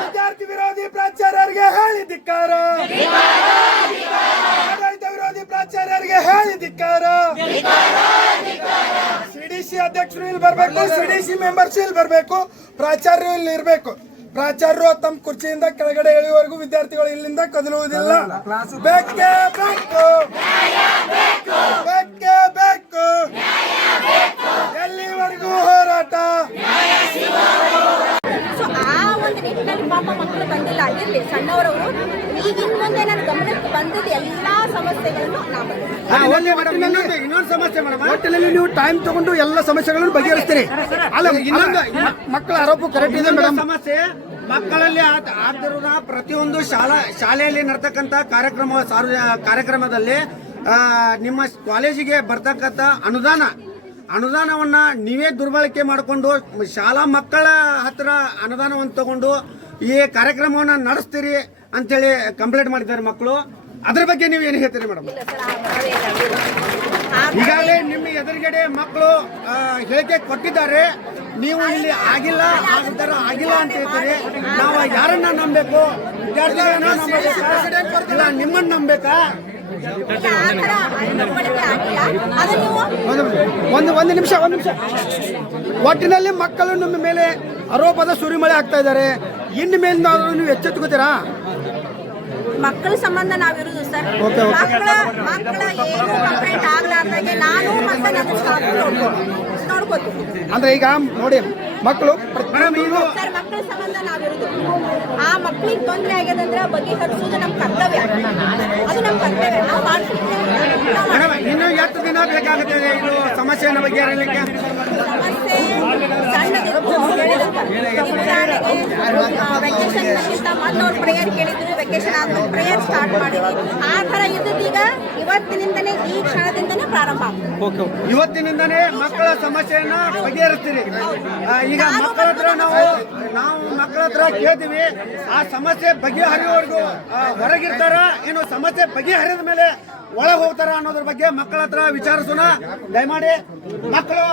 ವಿದ್ಯಾರ್ಥಿ ವಿರೋಧಿ ಪ್ರಾಚಾರ್ಯರಿಗೆ ಹೇಳಿ ಧಿಕ್ಕಾರ, ಆಡಳಿತ ವಿರೋಧಿ ಪ್ರಾಚಾರ್ಯರಿಗೆ ಹೇಳಿ ಧಿಕ್ಕಾರ. ಸಿಡಿಸಿ ಅಧ್ಯಕ್ಷರು ಇಲ್ಲಿ ಬರಬೇಕು, ಸಿಡಿಸಿ ಮೆಂಬರ್ಸ್ ಇಲ್ಲಿ ಬರಬೇಕು, ಪ್ರಾಚಾರ್ಯರು ಇಲ್ಲಿ ಇರಬೇಕು. ಪ್ರಾಚಾರ್ಯರು ತಮ್ಮ ಕುರ್ಚಿಯಿಂದ ಕೆಳಗಡೆ ಇಳಿಯುವವರೆಗೂ ವಿದ್ಯಾರ್ಥಿಗಳು ಇಲ್ಲಿಂದ ಕದಲುವುದಿಲ್ಲ. ಬೇಕೇ ಬೇಕು, ಬೇಕೇ ಬೇಕು, ಎಲ್ಲಿವರೆಗೂ ಹೋರಾಟ. ನಿಟ್ಟಿನಲ್ಲಿ ಪಾಪ ಮಕ್ಕಳು ಬಂದಿಲ್ಲ, ಇರಲಿ ಸಣ್ಣವರವರು. ಈಗ ಇನ್ನೊಂದೇ ನನ್ನ ಗಮನಕ್ಕೆ ಬಂದಿದ್ದು ಎಲ್ಲಾ ಸಮಸ್ಯೆಗಳನ್ನು ಇನ್ನೊಂದು ಸಮಸ್ಯೆ ಒಟ್ಟಿನಲ್ಲಿ ನೀವು ಟೈಮ್ ತಗೊಂಡು ಎಲ್ಲ ಸಮಸ್ಯೆಗಳನ್ನು ಬಗೆಹರಿಸ್ತೀರಿ. ಅಲ್ಲ, ಇನ್ನೊಂದು ಮಕ್ಕಳ ಆರೋಪ ಕರೆಕ್ಟ್ ಇದೆ ಮೇಡಮ್. ಸಮಸ್ಯೆ ಮಕ್ಕಳಲ್ಲಿ ಆಗಿರುವ ಪ್ರತಿಯೊಂದು ಶಾಲೆಯಲ್ಲಿ ನಡ್ತಕ್ಕಂಥ ಕಾರ್ಯಕ್ರಮದಲ್ಲಿ ನಿಮ್ಮ ಕಾಲೇಜಿಗೆ ಬರ್ತಕ್ಕಂಥ ಅನುದಾನವನ್ನ ನೀವೇ ದುರ್ಬಳಕೆ ಮಾಡಿಕೊಂಡು ಶಾಲಾ ಮಕ್ಕಳ ಹತ್ರ ಅನುದಾನವನ್ನು ತಗೊಂಡು ಈ ಕಾರ್ಯಕ್ರಮವನ್ನ ನಡೆಸ್ತೀರಿ ಅಂತೇಳಿ ಕಂಪ್ಲೇಂಟ್ ಮಾಡಿದ್ದಾರೆ ಮಕ್ಕಳು. ಅದ್ರ ಬಗ್ಗೆ ನೀವು ಏನು ಹೇಳ್ತೀರಿ ಮೇಡಮ್? ಈಗಾಗಲೇ ನಿಮ್ಮ ಎದುರುಗಡೆ ಮಕ್ಕಳು ಹೇಳಿಕೆ ಕೊಟ್ಟಿದ್ದಾರೆ, ನೀವು ಇಲ್ಲಿ ಆಗಿಲ್ಲ ಅಂತ ಹೇಳ್ತೀರಿ. ನಾವು ಯಾರನ್ನ ನಂಬಬೇಕು? ವಿದ್ಯಾರ್ಥಿಗಳನ್ನ ನಂಬಬೇಕಾ ಇಲ್ಲ ನಿಮ್ಮನ್ನ ನಂಬಬೇಕಾ? ಒಂದು ನಿಮಿಷ ಒಟ್ಟಿನಲ್ಲಿ ಮಕ್ಕಳು ನಿಮ್ಮ ಮೇಲೆ ಆರೋಪದ ಸುರಿಮಳೆ ಆಗ್ತಾ ಇದ್ದಾರೆ. ಇನ್ನು ಮೇಲೆ ನೀವು ಎಚ್ಚೆತ್ತುಕೋತೀರಾ? ಮಕ್ಕಳ ಸಂಬಂಧ ನಾವಿರುದು ಸರ್. ಮಕ್ಕಳ ಏನು ಕಂಪ್ಲೇಂಟ್ ಆಗ್ಲಾರ್ದಾಗೆ ನಾನು ಮತ್ತೆ ನೋಡ್ಕೋತೀವಿ. ಅಂದ್ರೆ ಈಗ ನೋಡಿ ಮಕ್ಕಳು ಸರ್, ಮಕ್ಕಳ ಸಂಬಂಧ ನಾವಿರುದು. ಆ ಮಕ್ಕಳಿಗೆ ತೊಂದರೆ ಆಗ್ಯದಂದ್ರೆ ಬಗೆಹರಿಸೋದು ನಮ್ಮ ಕರ್ತವ್ಯ. ಅದು ನಮ್ಮ ಕರ್ತವ್ಯ, ನಾವು ಮಾಡ್ತೀವಿ. ಇನ್ನು ಎಷ್ಟು ದಿನ ಬೇಕಾಗುತ್ತೆ ಇದು ಸಮಸ್ಯೆಯನ್ನು ಬಗೆಹರಿಸಲಿಕ್ಕೆ? ಸಮಸ್ಯೆ ಸಣ್ಣದಿತ್ತು ವೆಕೇಶನ್ ಮತ್ತವ್ರು ಪ್ರೇಯರ್ ಕೇಳಿದ್ರು, ವೆಕೇಶನ್ ಆದ್ಮೇಲೆ ಪ್ರೇಯರ್ ಸ್ಟಾರ್ಟ್ ಮಾಡಿದ್ವಿ. ಆ ತರ ಇದ್ದದೀಗ ಇವತ್ತಿನಿಂದನೇ, ಈ ಕ್ಷಣದಿಂದನೇ ಪ್ರಾರಂಭ ಆಗ್ತದೆ. ಇವತ್ತಿನಿಂದನೇ ಮಕ್ಕಳ ಸಮಸ್ಯೆಯನ್ನ ಬಗೆಹರಿಸ್ತೀರಿ. ಈಗ ಮಕ್ಕಳ ಹತ್ರ ನಾವು ಮಕ್ಕಳ ಹತ್ರ ಕೇಳ್ತೀವಿ, ಆ ಸಮಸ್ಯೆ ಬಗೆಹರಿಯುವವರೆಗೂ ಹೊರಗಿರ್ತಾರ, ಏನು ಸಮಸ್ಯೆ ಬಗೆಹರಿದ ಮೇಲೆ ಒಳಗೆ ಹೋಗ್ತಾರ ಅನ್ನೋದ್ರ ಬಗ್ಗೆ ಮಕ್ಕಳ ಹತ್ರ ವಿಚಾರಿಸೋಣ. ದಯಮಾಡಿ ಮಕ್ಕಳು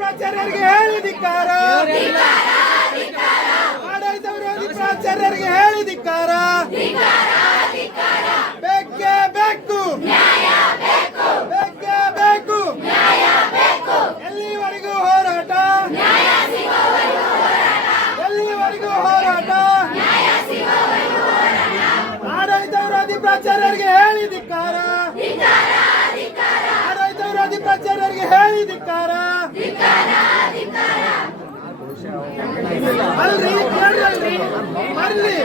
ಪ್ರಾಚಾರ್ಯರಿಗೆ ಹೇಳಿ ಧಿಕ್ಕಾರ, ಆಡಳಿತ ವಿರೋಧಿ ಪ್ರಾಚಾರ್ಯರಿಗೆ ಹೇಳಿ ಧಿಕ್ಕಾರ. ಬೇಕೇ ಬೇಕು, ಬೇಕೇ ಬೇಕು, ಎಲ್ಲಿವರೆಗೂ ಹೋರಾಟ, ಎಲ್ಲಿವರೆಗೂ ಹೋರಾಟ. ಆಡಳಿತ ವಿರೋಧಿ ಪ್ರಾಚಾರ್ಯರಿಗೆ ಹೇಳಿ ಧಿಕ್ಕಾರ, ಆಡಳಿತ ವಿರೋಧಿ ಪ್ರಾಚಾರ್ಯರಿಗೆ ಹೇಳಿ ಧಿಕ್ಕಾರ. ಅಲ್ರಿ ಕೇಳ್ರಿ ಬರ್ಲಿ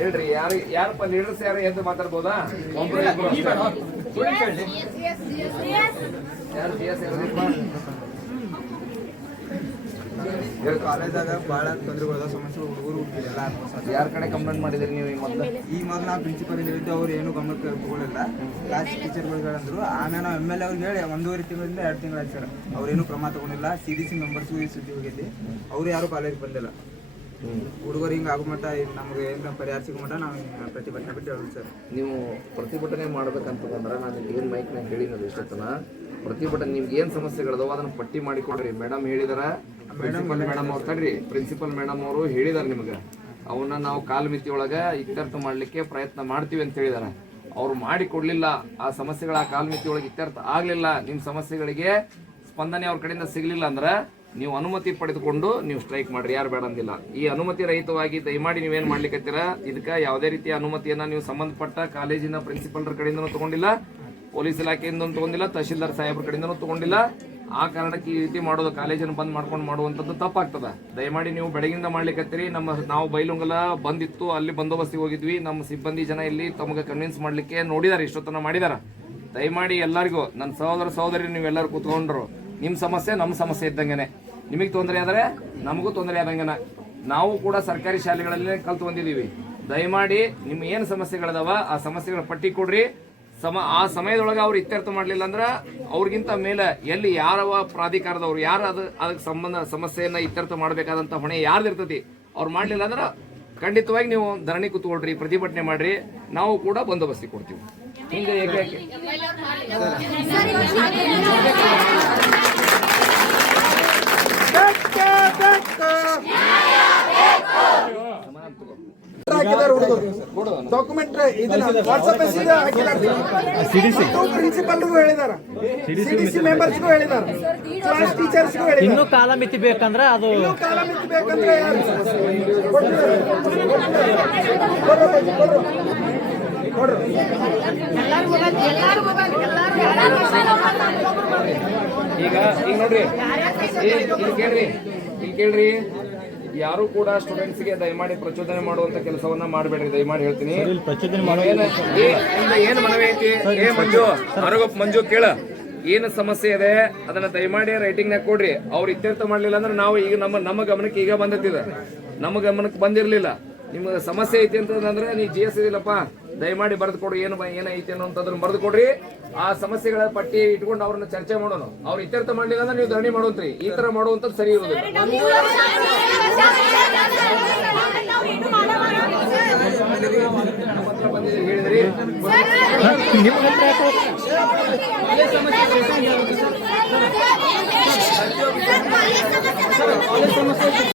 ಹೇಳ್ರಿ ಯಾರಪ್ಪ ಲೀಡರ್ಸ್ ಯಾರು ಎಂದು ಮಾತಾಡ್ಬೋದಾ? ಕಾಲೇಜಾಗ ಭಾಳ ತೊಂದರೆಗಳು ಸಮಸ್ಯೆ ಹುಡುಗರು ಎಲ್ಲ ಯಾರ ಕಡೆ ಕಂಪ್ಲೇಂಟ್ ಮಾಡಿದ್ರಿ ನೀವು? ಈಗ ಮೊದಲು ನಾವು ಪ್ರಿನ್ಸಿಪಲ್ ಹೇಳಿದ್ದು ಅವ್ರು ಏನು ಗಮನಕ್ಕೆ ತಗೊಳ್ಳಿಲ್ಲ. ಕ್ಲಾಸ್ ಟೀಚರ್ಗಳಿಗಂದ್ರು ಆಮೇಲೆ ನಾವು MLA ಅವ್ರಿಗೆ ಹೇಳಿ 1.5 ತಿಂಗಳಿಂದ 2 ತಿಂಗಳು ಆಯ್ತು ಸರ್. ಅವ್ರೇನು ಕ್ರಮ ತಗೊಂಡಿಲ್ಲ. CDC ಮೆಂಬರ್ಸ್ಗೂ ಈ ಸುದ್ದಿ ಹೋಗೈತಿ. ಅವರು ಯಾರು ಕಾಲೇಜ್ಗೆ ಬಂದಿಲ್ಲ. ಹುಡುಗರು ಹಿಂಗೆ ಆಗೋ ಮಟ್ಟ ನಮಗೆ ಏನು ಪರಿಹಾರ ಸಿಗೋ ಮಟ್ಟ ನಾವು ಪ್ರತಿಭಟನೆ ಬಿಟ್ಟು ಹೇಳೋದು ಸರ್. ನೀವು ಪ್ರತಿಭಟನೆ ಮಾಡ್ಬೇಕಂತಂದ್ರೆ ನಾನು ಏನು ಮೈಕ್ನಾಗ ಹೇಳಿನದು ಇಷ್ಟೊತ್ತನ ಪ್ರತಿಭಟನೆ ನಿಮ್ಗೆ ಏನು ಸಮಸ್ಯೆಗಳದಾವ ಅದನ್ನ ಪಟ್ಟಿ ಮಾಡಿಕೊಡ್ರಿ. ಮೇಡಮ್ ಹೇಳಿದಾರ, ಪ್ರಿನ್ಸಿಪಲ್ ಮೇಡಮ್ ಅವ್ರು ತಡ್ರಿ, ಪ್ರಿನ್ಸಿಪಲ್ ಮೇಡಮ್ ಅವರು ಹೇಳಿದಾರೆ ನಿಮ್ಗೆ ಅವನ್ನ ನಾವು ಕಾಲಮಿತಿ ಒಳಗೆ ಇತ್ಯರ್ಥ ಮಾಡ್ಲಿಕ್ಕೆ ಪ್ರಯತ್ನ ಮಾಡ್ತೀವಿ ಅಂತ ಹೇಳಿದಾರ. ಅವ್ರು ಮಾಡಿ ಕೊಡ್ಲಿಲ್ಲ, ಆ ಸಮಸ್ಯೆಗಳ ಆ ಕಾಲಮಿತಿ ಒಳಗೆ ಇತ್ಯರ್ಥ ಆಗ್ಲಿಲ್ಲ, ನಿಮ್ಮ ಸಮಸ್ಯೆಗಳಿಗೆ ಸ್ಪಂದನೆ ಅವ್ರ ಕಡೆಯಿಂದ ಸಿಗ್ಲಿಲ್ಲ ಅಂದ್ರೆ ನೀವು ಅನುಮತಿ ಪಡೆದುಕೊಂಡು ನೀವು ಸ್ಟ್ರೈಕ್ ಮಾಡ್ರಿ, ಯಾರು ಬೇಡ ಅಂದಿಲ್ಲ. ಈ ಅನುಮತಿ ರಹಿತವಾಗಿ ದಯಮಾಡಿ ನೀವೇನ್ ಮಾಡ್ಲಿಕ್ಕತ್ತೀರ, ಇದಕ್ಕೆ ಯಾವುದೇ ರೀತಿಯ ಅನುಮತಿಯನ್ನ ನೀವು ಸಂಬಂಧಪಟ್ಟ ಕಾಲೇಜಿನ ಪ್ರಿನ್ಸಿಪಲ್ರ ಕಡೆಯಿಂದನೂ ತಗೊಂಡಿಲ್ಲ, ಪೊಲೀಸ್ ಇಲಾಖೆಯಿಂದ ತಗೊಂಡಿಲ್ಲ, ತಹಶೀಲ್ದಾರ್ ಸಾಹೇಬ್ರ ಕಡೆಯಿಂದನೂ ತಗೊಂಡಿಲ್ಲ. ಆ ಕಾರಣಕ್ಕೆ ಈ ರೀತಿ ಮಾಡೋದು ಕಾಲೇಜನ್ನು ಬಂದ್ ಮಾಡ್ಕೊಂಡು ಮಾಡುವಂಥದ್ದು ತಪ್ಪಾಗ್ತದ. ದಯಮಾಡಿ ನೀವು ಬೆಳಗಿಂದ ಮಾಡ್ಲಿಕ್ಕತ್ತೀರಿ. ನಾವು ಬೈಲುಂಗಲ ಬಂದಿತ್ತು, ಅಲ್ಲಿ ಬಂದೋಬಸ್ತಿಗೆ ಹೋಗಿದ್ವಿ. ನಮ್ಮ ಸಿಬ್ಬಂದಿ ಜನ ಇಲ್ಲಿ ತಮಗೆ ಕನ್ವಿನ್ಸ್ ಮಾಡ್ಲಿಕ್ಕೆ ನೋಡಿದಾರೆ, ಇಷ್ಟೊತ್ತನ ಮಾಡಿದಾರ. ದಯಮಾಡಿ ಎಲ್ಲರಿಗೂ ನನ್ನ ಸಹೋದರಿ ನೀವೆಲ್ಲರೂ ಕೂತ್ಕೊಂಡ್ರು, ನಿಮ್ಮ ಸಮಸ್ಯೆ ನಮ್ಮ ಸಮಸ್ಯೆ ಇದ್ದಂಗೆನೆ. ನಿಮಗೆ ತೊಂದರೆ ಆದರೆ ನಮಗೂ ತೊಂದರೆ ಆದಂಗೆನ. ನಾವು ಕೂಡ ಸರ್ಕಾರಿ ಶಾಲೆಗಳಲ್ಲಿ ಕಲ್ತು ಬಂದಿದ್ದೀವಿ. ದಯಮಾಡಿ ನಿಮ್ಮ ಏನು ಸಮಸ್ಯೆಗಳದಾವ ಆ ಸಮಸ್ಯೆಗಳ ಪಟ್ಟಿ ಕೊಡ್ರಿ. ಆ ಸಮಯದೊಳಗೆ ಅವ್ರು ಇತ್ಯರ್ಥ ಮಾಡಲಿಲ್ಲ ಅಂದ್ರೆ ಅವ್ರಿಗಿಂತ ಮೇಲೆ ಎಲ್ಲಿ ಯಾರವ ಪ್ರಾಧಿಕಾರದವ್ರು ಯಾರು ಅದಕ್ಕೆ ಸಮಸ್ಯೆಯನ್ನ ಇತ್ಯರ್ಥ ಮಾಡಬೇಕಾದಂತ ಹೊಣೆ ಯಾರ್ದಿರ್ತತಿ ಅವ್ರು ಮಾಡಲಿಲ್ಲ ಅಂದ್ರೆ ಖಂಡಿತವಾಗಿ ನೀವು ಧರಣಿ ಕೂತ್ಕೊಳ್ರಿ, ಪ್ರತಿಭಟನೆ ಮಾಡ್ರಿ, ನಾವು ಕೂಡ ಬಂದೋಬಸ್ತಿ ಕೊಡ್ತೀವಿ. ಹಿಂಗೆ ಏಕೆ ಡಾಕ್ಯುಮೆಂಟ್ ವಾಟ್ಸ್ಆಪ್ ಪ್ರಿನ್ಸಿಪಲ್ಗೂ ಹೇಳಿದಾರ, CDC ಮೆಂಬರ್ಸ್ಗೂ ಹೇಳಿದಾರ, ಕ್ಲಾಸ್ ಟೀಚರ್ಸ್ಗೂ ಹೇಳಿದಾರ. ಇನ್ನೂ ಕಾಲಮಿತಿ ಬೇಕಂದ್ರೆ ಅದು ಕಾಲಮಿತಿ ಬೇಕಂದ್ರೆ ಈಗ ನೋಡ್ರಿ, ಇಲ್ಲಿ ಕೇಳ್ರಿ, ಯಾರು ಕೂಡ ಸ್ಟೂಡೆಂಟ್ಸ್ಗೆ ದಯಮಾಡಿ ಪ್ರಚೋದನೆ ಮಾಡುವಂತ ಕೆಲಸವನ್ನ ಮಾಡಬೇಡ್ರಿ. ದಯಮಾಡಿ ಹೇಳ್ತೀನಿ, ಏನು ಮನವಿ ಐತಿ? ಮಂಜು ಕೇಳ, ಏನು ಸಮಸ್ಯೆ ಇದೆ ಅದನ್ನ ದಯಮಾಡಿ ರೈಟಿಂಗ್ ನಾಗ ಕೊಡ್ರಿ. ಅವ್ರು ಇತ್ಯರ್ಥ ಮಾಡ್ಲಿಲ್ಲ ಅಂದ್ರೆ ನಾವು ಈಗ ನಮ್ಮ ಗಮನಕ್ಕೆ ಈಗ ಬಂದಿದೆ, ನಮ್ಮ ಗಮನಕ್ಕೆ ಬಂದಿರ್ಲಿಲ್ಲ. ನಿಮ್ಗೆ ಸಮಸ್ಯೆ ಐತಿ ಅಂತಂದ್ರೆ ನೀವು GS ಇಲ್ಲಪ್ಪ, ದಯಮಾಡಿ ಬರೆದು ಕೊಡ್ರಿ, ಏನೈತಿ ಅನ್ನೋಂಥದ್ದನ್ನ ಬರೆದು ಕೊಡ್ರಿ. ಆ ಸಮಸ್ಯೆಗಳ ಪಟ್ಟಿ ಇಟ್ಕೊಂಡು ಅವ್ರನ್ನ ಚರ್ಚೆ ಮಾಡೋಣ. ಅವ್ರು ಇತ್ಯರ್ಥ ಮಾಡ್ಲಿಲ್ಲ ಅಂದ್ರೆ ನೀವು ಧರಣಿ ಮಾಡುವಂತ್ರಿ. ಈ ತರ ಮಾಡುವಂಥದ್ದು ಸರಿ ಇರುವುದಿಲ್ಲ. ಹೇಳಿದ್ರಿ